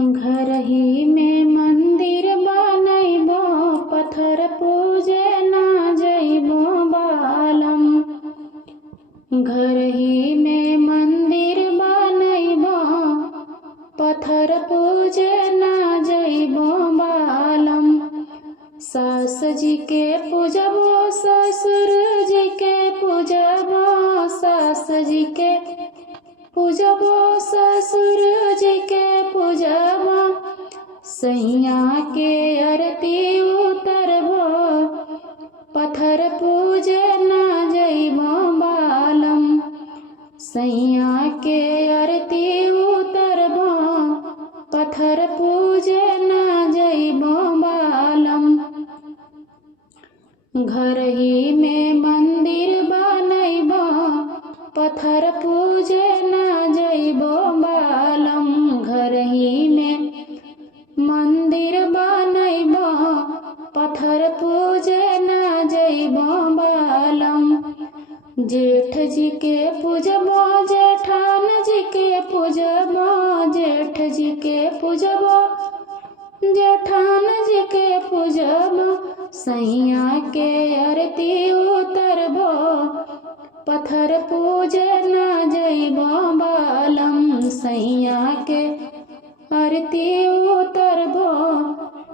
घर ही में मंदिर बनैबो, पत्थर पूजे ना जइबो बालम। घर ही में मंदिर बनैबो, पत्थर पूजे ना जइबो बालम। सास जी के पूजबो, ससुर जी के पूजबो, सास जी के पूजबो, ससुर जी के पूजबो। सैया के आरती उतरबो, पत्थर पूजे ना जइबो बालम। सैया के आरती उतरबो, पत्थर पूजे ना जइबो बालम। घर ही में मंदिर बनैबो, पत्थर पूजे ना जइबो बालम। घर ही में मंदिर बनैबो, पत्थर पूजे ना जइबो बालम। जेठ जी के पूजबो, जेठान जी के पूजबो, जेठ जी के पूजबो, जेठान जी के पूजबो। सैया के आरती उतरबो, पत्थर पूजे ना जइबो बालम। सैया के आरती उतरबो,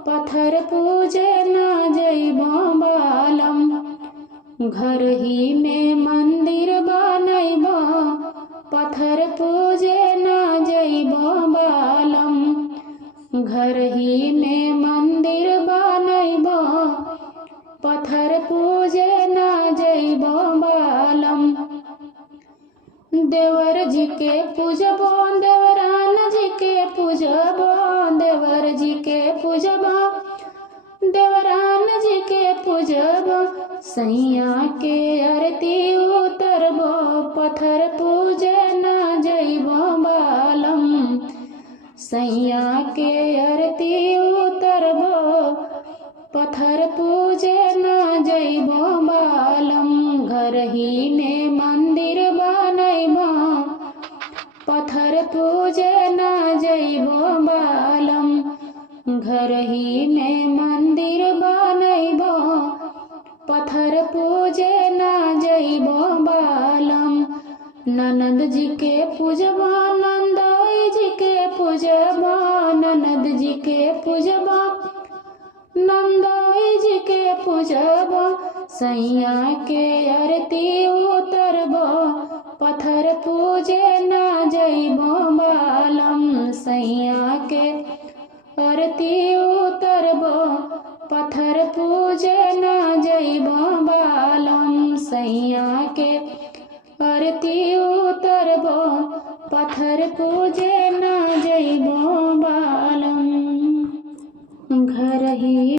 पत्थर पूजे ना जइबो बालम। घर ही में मंदिर बनैबो, पत्थर पूजे ना जइबो बालम। घर ही में मंदिर बनैबो, पत्थर पूजे ना जइबो बालम। देवर जी के पूजबो, देवरान जी के पूजबो, देवर जी के पूजबो, देवरान जी के पूजबो। सैया के आरती उतरबो, पत्थर पूजे ना जइबो बालम। सैया के आरती उतरबो, पत्थर पूजे ना जइबो बालम। घर ही में मंदिर बनैबो, पत्थर पूजे ना जइबो बालम। घर ही में मंदिर बनैबो, पत्थर पूजे ना जइबो बालम। ननद जी के पूजबो, नंदोई जी के पूजबो, ननद जी के पूजबो, नंदोई जी के पूजबो। सैया के आरती उतरबो, पत्थर पूजे ना जइबो बालम। सैया के आरती उतरबो, पत्थर पूजे ना जइबो बालम। सैया के आरती उतरबो, पत्थर पूजे